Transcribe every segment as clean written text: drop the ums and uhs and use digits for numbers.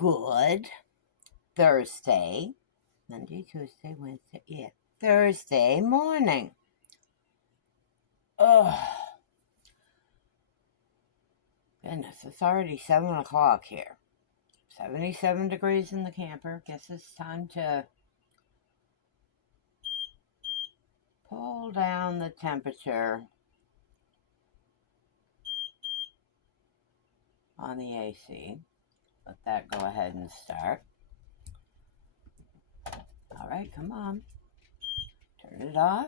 good Thursday, Monday, Tuesday, Wednesday, Thursday morning. Goodness, it's already 7 o'clock here. 77 degrees in the camper. Guess it's time to pull down the temperature on the AC. Let that go ahead and start. All right, come on. Turn it off.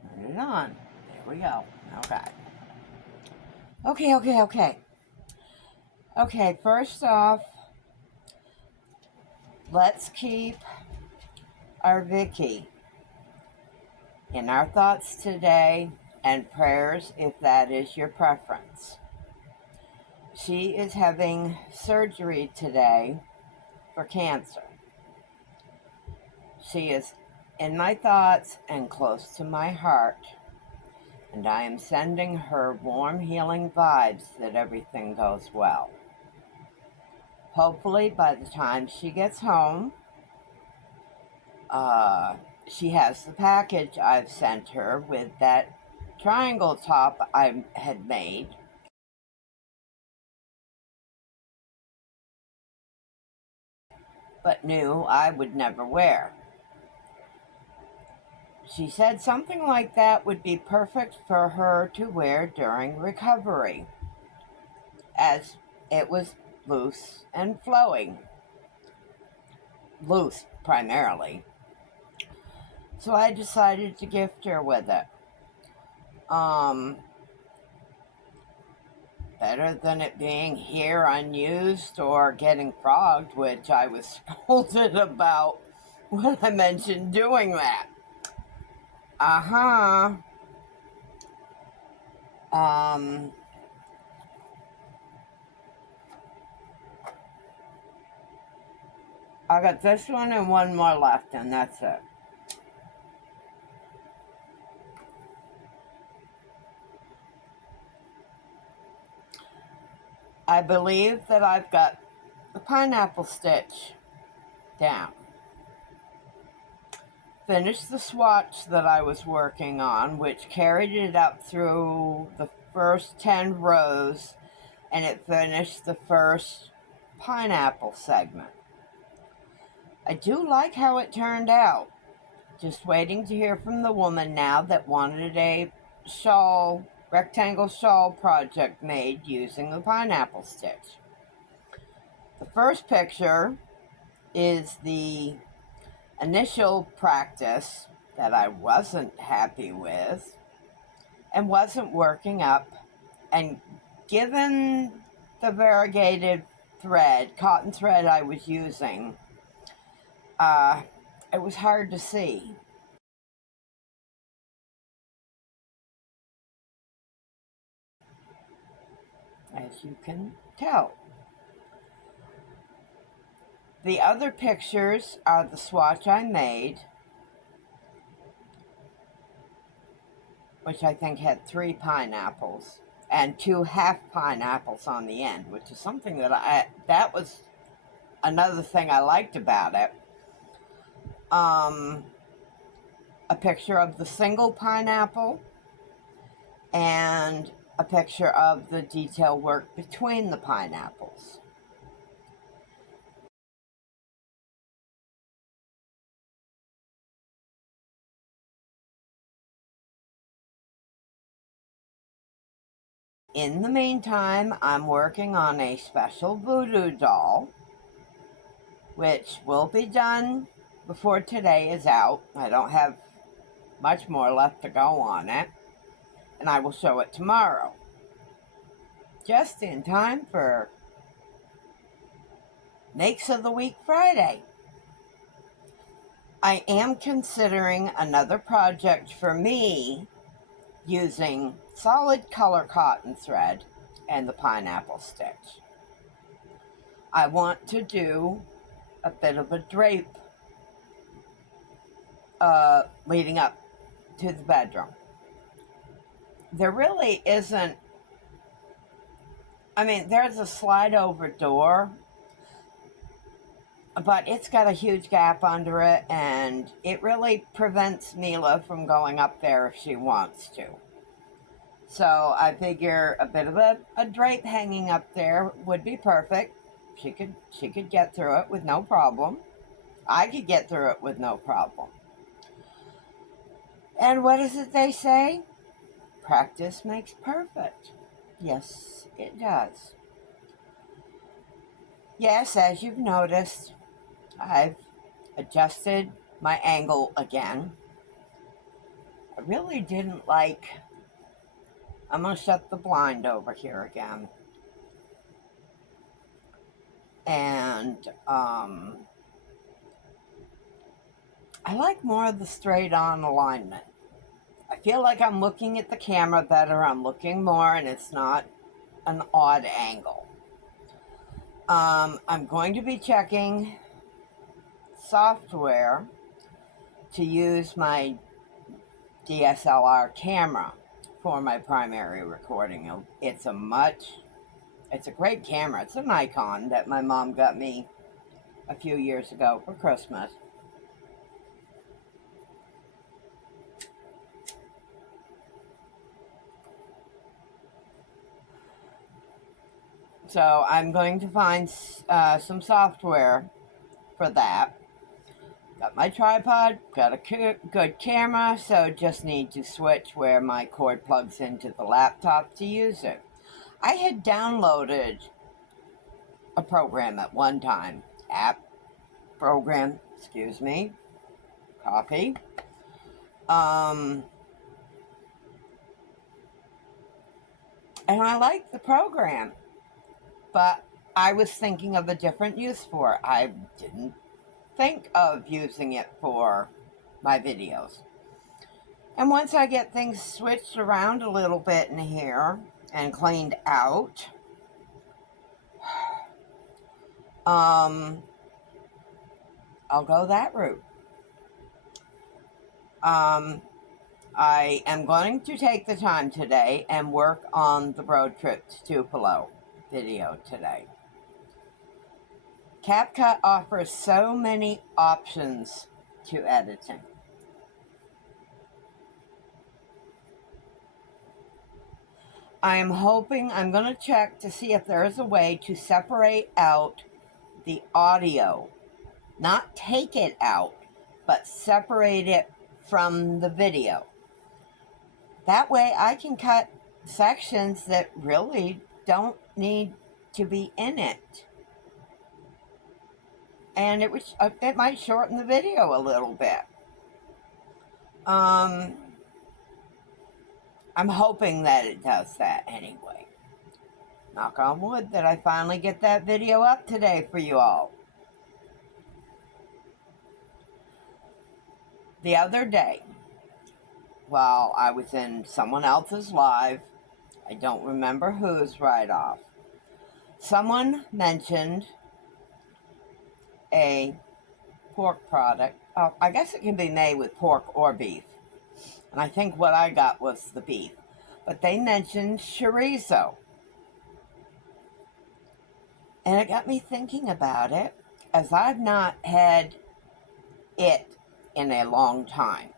Turn it on. There we go. Okay. Okay, first off, let's keep our Vicky in our thoughts today and prayers if that is your preference. She is having surgery today for cancer. She is in my thoughts and close to my heart, and I am sending her warm, healing vibes that everything goes well. Hopefully, by the time she gets home, she has the package I've sent her with that triangle top I had made. But knew I would never wear. She said something like that would be perfect for her to wear during recovery, as it was loose and flowing. Loose, primarily. So I decided to gift her with it. Better than it being here unused or getting frogged, which I was scolded about when I mentioned doing that. I got this one and one more left, and that's it. I believe that I've got the pineapple stitch down. Finished the swatch that I was working on, which carried it up through the first 10 rows, and it finished the first pineapple segment. I do like how it turned out. Just waiting to hear from the woman now that wanted a shawl, rectangle shawl project made using the pineapple stitch. The first picture is the initial practice that I wasn't happy with and wasn't working up, and given the variegated thread, cotton thread I was using, it was hard to see. As you can tell. The other pictures are the swatch I made, which I think had 3 pineapples and 2 half pineapples on the end, which is something that that was another thing I liked about it. A picture of the single pineapple and a picture of the detail work between the pineapples. In the meantime, I'm working on a special voodoo doll, which will be done before today is out. I don't have much more left to go on it, and I will show it tomorrow. Just in time for Makes of the Week Friday. I am considering another project for me using solid color cotton thread and the pineapple stitch. I want to do a bit of a drape leading up to the bedroom. There really isn't I mean, there's a slide over door, but it's got a huge gap under it, and it really prevents Mila from going up there if she wants to. So I figure a bit of a drape hanging up there would be perfect. She could get through it with no problem. I could get through it with no problem. And what is it they say? Practice makes perfect. Yes, it does. Yes, as you've noticed, I've adjusted my angle again. I really didn't like... I'm going to shut the blind over here again. And I like more of the straight on alignment. I feel like I'm looking at the camera better. I'm looking more and it's not an odd angle. I'm going to be checking software to use my DSLR camera for my primary recording. It's a great camera. It's a Nikon that my mom got me a few years ago for Christmas. So I'm going to find some software for that. Got my tripod, got a good camera, so just need to switch where my cord plugs into the laptop to use it. I had downloaded a program at one time. Excuse me. Coffee. And I liked the program, but I was thinking of a different use for it. I didn't think of using it for my videos. And once I get things switched around a little bit in here and cleaned out, I'll go that route. I am going to take the time today and work on the road trip to Tupelo video today. CapCut offers so many options to editing. I am hoping, I'm going to check to see if there is a way to separate out the audio. Not take it out, but separate it from the video. That way I can cut sections that really don't need to be in it. And it might shorten the video a little bit. I'm hoping that it does that anyway. Knock on wood that I finally get that video up today for you all. The other day, while I was in someone else's live, I don't remember whose right off, someone mentioned a pork product. Oh, I guess it can be made with pork or beef. And I think what I got was the beef. But they mentioned chorizo. And it got me thinking about it, as I've not had it in a long time.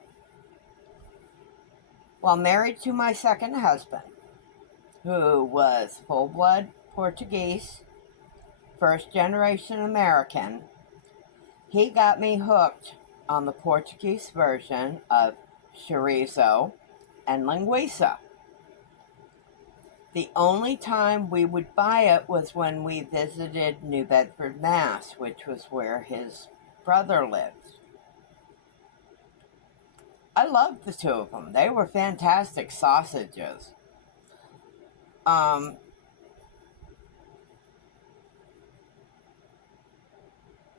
While married to my second husband, who was full-blood Portuguese, first-generation American, he got me hooked on the Portuguese version of chorizo and linguiça. The only time we would buy it was when we visited New Bedford, Mass., which was where his brother lived. I loved the two of them. They were fantastic sausages.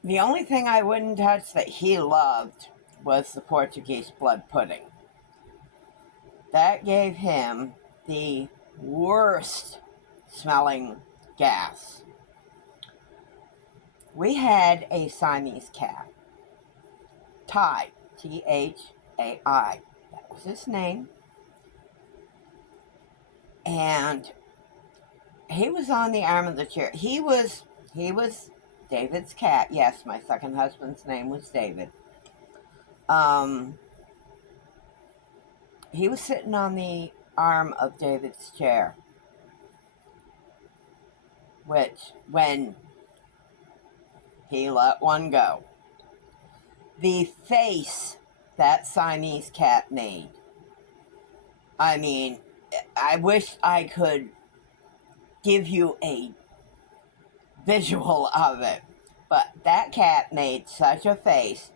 The only thing I wouldn't touch that he loved was the Portuguese blood pudding. That gave him the worst smelling gas. We had a Siamese cat, Thai, Thai. That was his name. And he was on the arm of the chair. He was David's cat. Yes, my second husband's name was David. He was sitting on the arm of David's chair, which, when he let one go, the face that Siamese cat made. I mean, I wish I could give you a visual of it, but that cat made such a face,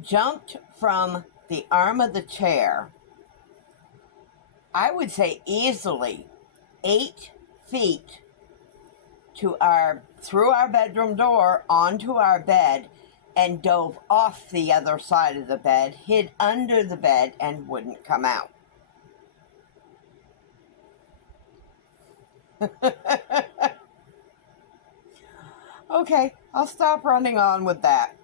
jumped from the arm of the chair, I would say easily 8 feet through our bedroom door onto our bed, and dove off the other side of the bed, hid under the bed, and wouldn't come out. Okay, I'll stop running on with that.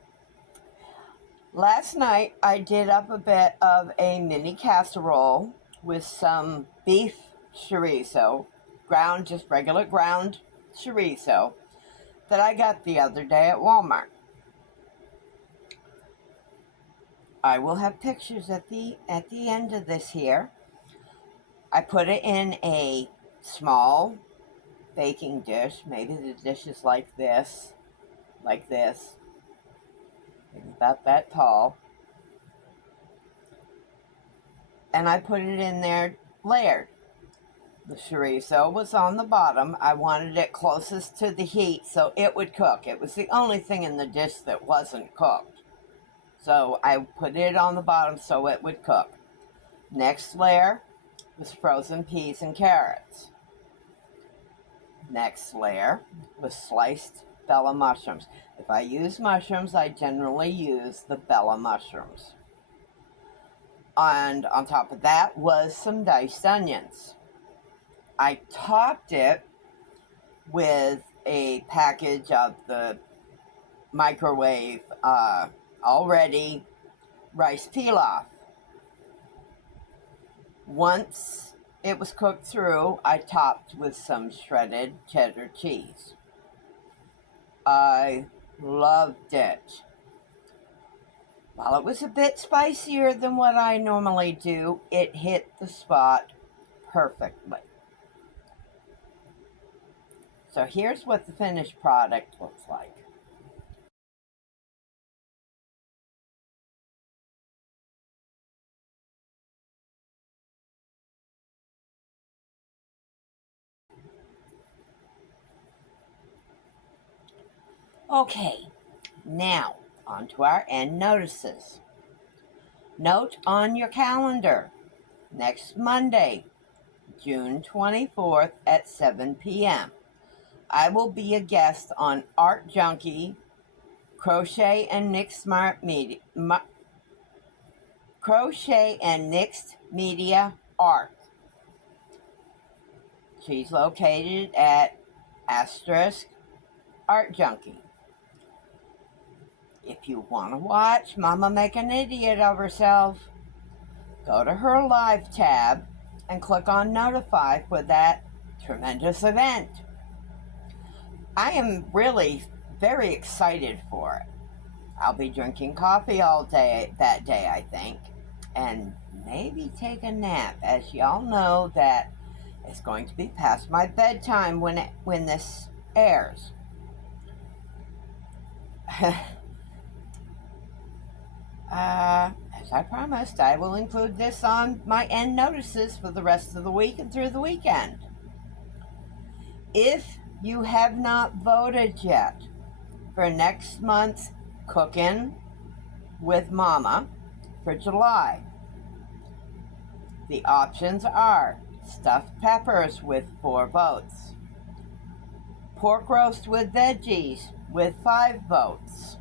Last night, I did up a bit of a mini casserole with some beef chorizo, just regular ground chorizo, that I got the other day at Walmart. I will have pictures at the end of this here. I put it in a small baking dish. Maybe the dish is like this, maybe about that tall. And I put it in there layered. The chorizo was on the bottom. I wanted it closest to the heat so it would cook. It was the only thing in the dish that wasn't cooked. So I put it on the bottom so it would cook. Next layer was frozen peas and carrots. Next layer was sliced Bella mushrooms. If I use mushrooms, I generally use the Bella mushrooms. And on top of that was some diced onions. I topped it with a package of the microwave already rice pilaf. Once it was cooked through, I topped with some shredded cheddar cheese. I loved it. While it was a bit spicier than what I normally do, it hit the spot perfectly. So here's what the finished product looks like. Okay, now on to our end notices. Note on your calendar, next Monday, June 24th at 7 p.m. I will be a guest on Art Junkie, Crochet and Knit Media Art. She's located at Art Junkie. If you want to watch Mama make an idiot of herself, go to her live tab and click on notify for that tremendous event. I am really very excited for it. I'll be drinking coffee all day that day, I think, and maybe take a nap, as y'all know that it's going to be past my bedtime when this airs. As I promised, I will include this on my end notices for the rest of the week and through the weekend. If you have not voted yet for next month's Cookin' with Mama for July, the options are stuffed peppers with 4 votes, pork roast with veggies with 5 votes,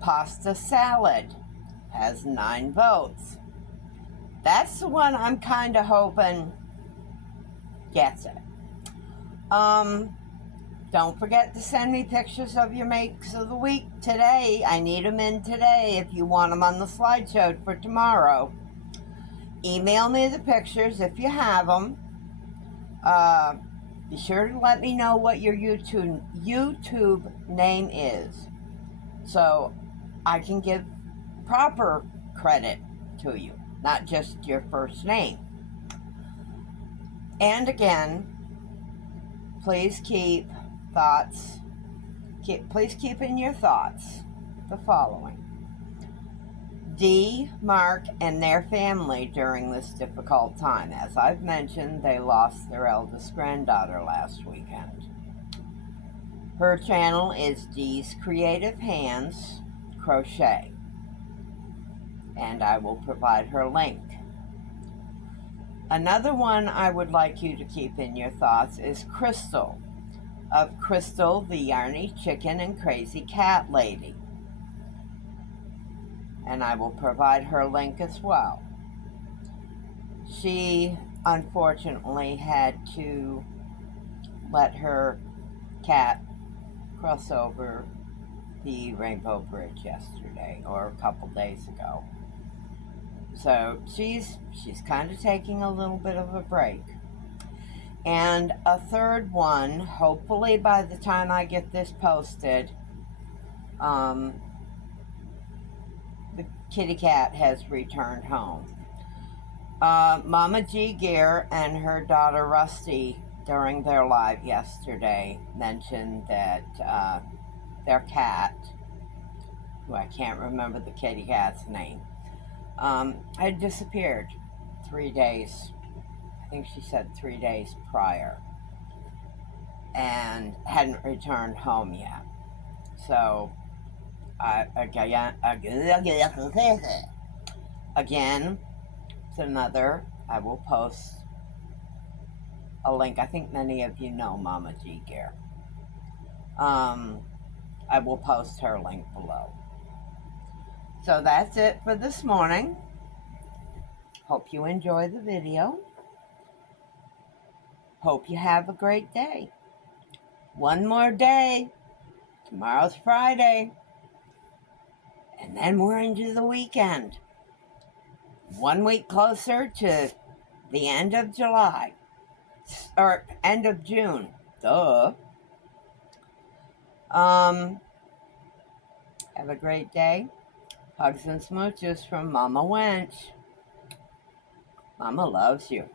pasta salad has 9 votes. That's the one I'm kind of hoping gets it. Don't forget to send me pictures of your makes of the week today. I need them in today if you want them on the slideshow for tomorrow. Email me the pictures if you have them. be sure to let me know what your YouTube name is, so I can give proper credit to you, not just your first name. And again, please keep in your thoughts the following. Dee, Mark, and their family during this difficult time. As I've mentioned, they lost their eldest granddaughter last weekend. Her channel is Dee's Creative Hands Crochet, and I will provide her link. Another one I would like you to keep in your thoughts is Crystal, of Crystal, the Yarny Chicken and Crazy Cat Lady. And I will provide her link as well. She unfortunately had to let her cat cross over the Rainbow Bridge yesterday, or a couple days ago. So she's kind of taking a little bit of a break. And a third one, hopefully by the time I get this posted, the kitty cat has returned home. Mama G Gear and her daughter Rusty, during their live yesterday, mentioned that their cat, who I can't remember the kitty cat's name, had disappeared 3 days. I think she said 3 days prior, and hadn't returned home yet. So again, it's another, I will post a link. I think many of you know Mama G Gear. I will post her link below. So that's it for this morning. Hope you enjoy the video. Hope you have a great day. One more day. Tomorrow's Friday. And then we're into the weekend. 1 week closer to the end of July. Or end of June. Duh. Have a great day. Hugs and smooches from Mama Wench. Mama loves you.